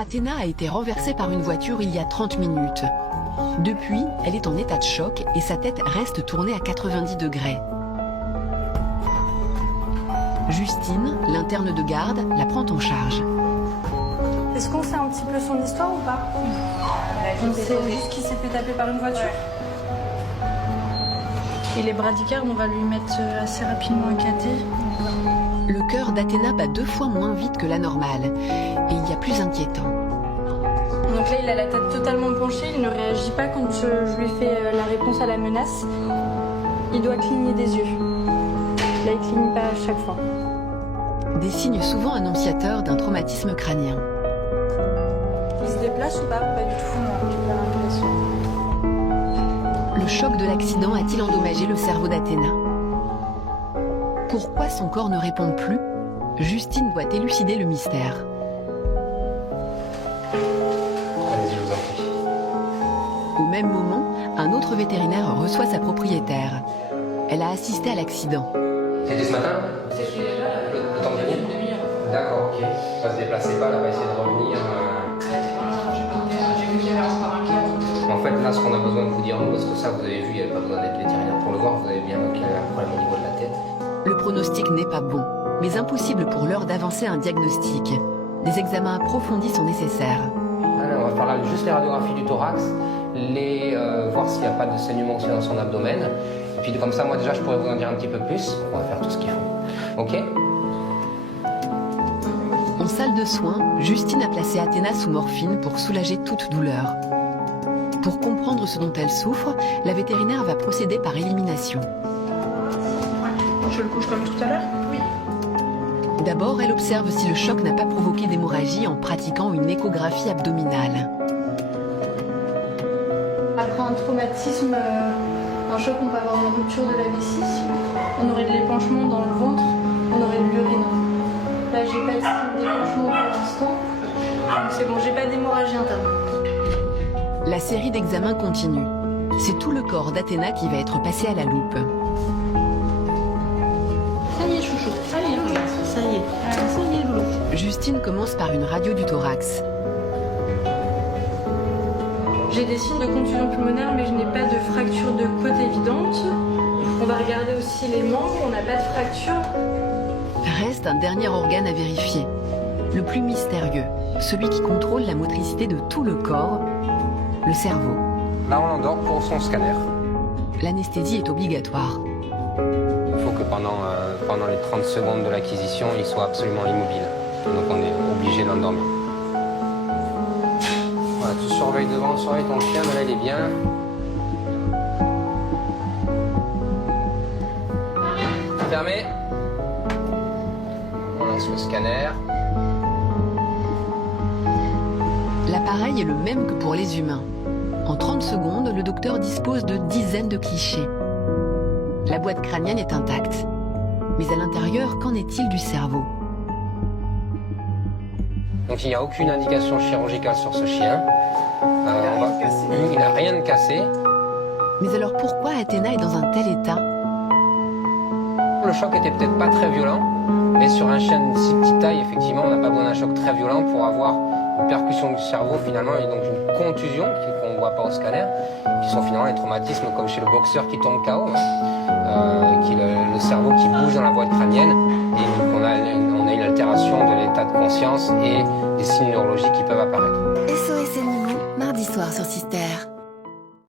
Athéna a été renversée par une voiture il y a 30 minutes. Depuis, elle est en état de choc et sa tête reste tournée à 90 degrés. Justine, l'interne de garde, la prend en charge. Est-ce qu'on sait un petit peu son histoire ou pas? On sait juste qu'il s'est fait taper par une voiture. Et les bradycardes, on va lui mettre assez rapidement un cathé. Le cœur d'Athéna bat 2 fois moins vite que la normale. Et il y a plus inquiétant. Donc là, il a la tête totalement penchée, il ne réagit pas quand je lui fais la réponse à la menace. Il doit cligner des yeux. Là, il cligne pas à chaque fois. Des signes souvent annonciateurs d'un traumatisme crânien. Il se déplace ou pas? Pas du tout, non, j'ai pas l'impression. Le choc de l'accident a-t-il endommagé le cerveau d'Athéna? Pourquoi son corps ne répond plus? Justine doit élucider le mystère. Allez-y, je vous en prie. Au même moment, un autre vétérinaire reçoit sa propriétaire. Elle a assisté à l'accident. C'était ce matin? Le temps de venir? D'accord, ok. Elle va se déplacer pas, elle va essayer de revenir. En fait, là, ce qu'on a besoin de vous dire, nous, parce que ça, vous avez vu, il n'y avait pas besoin d'être vétérinaire pour le voir, vous avez bien qu'il y a un problème au niveau de la tête. Le pronostic n'est pas bon, mais impossible pour l'heure d'avancer un diagnostic. Des examens approfondis sont nécessaires. Alors, on va faire là juste les radiographies du thorax, voir s'il n'y a pas de saignement aussi dans son abdomen. Et puis comme ça, moi déjà, je pourrais vous en dire un petit peu plus. On va faire tout ce qu'il faut. Ok? En salle de soins, Justine a placé Athéna sous morphine pour soulager toute douleur. Pour comprendre ce dont elle souffre, la vétérinaire va procéder par élimination. Je le couche comme tout à l'heure? Oui. D'abord, elle observe si le choc n'a pas provoqué d'hémorragie en pratiquant une échographie abdominale. Après un traumatisme, un choc, on peut avoir une rupture de la vessie. On aurait de l'épanchement dans le ventre, on aurait de l'urine. Là, j'ai pas de signe d'épanchement pour l'instant. C'est bon, j'ai pas d'hémorragie interne. La série d'examens continue. C'est tout le corps d'Athéna qui va être passé à la loupe. Ça y est, chouchou. Allez, regarde, ça y est. Ça y est, loulou. Justine commence par une radio du thorax. J'ai des signes de contusion pulmonaire, mais je n'ai pas de fracture de côte évidente. On va regarder aussi les membres, on n'a pas de fracture. Reste un dernier organe à vérifier. Le plus mystérieux, celui qui contrôle la motricité de tout le corps, le cerveau. Là, on l'endort pour son scanner. L'anesthésie est obligatoire. Il faut que pendant les 30 secondes de l'acquisition, il soit absolument immobile. Donc on est obligé d'endormir. Voilà, tu surveilles devant, surveille ton chien, mais là il est bien. Fermé. On lance le scanner. L'appareil est le même que pour les humains. En 30 secondes, le docteur dispose de dizaines de clichés. La boîte crânienne est intacte. Mais à l'intérieur, qu'en est-il du cerveau? Donc il n'y a aucune indication chirurgicale sur ce chien. Il n'a rien de cassé. Mais alors pourquoi Athéna est dans un tel état? Le choc était peut-être pas très violent, mais sur un chien de si petite taille, effectivement, on n'a pas besoin d'un choc très violent pour avoir une percussion du cerveau finalement et donc une contusion qu'on ne voit pas au scanner, qui sont finalement les traumatismes comme chez le boxeur qui tombe KO, qui le cerveau qui bouge dans la boîte crânienne et donc on a une altération de l'état de conscience et des signes neurologiques qui peuvent apparaître. SOS Animaux, mardi soir sur Sister.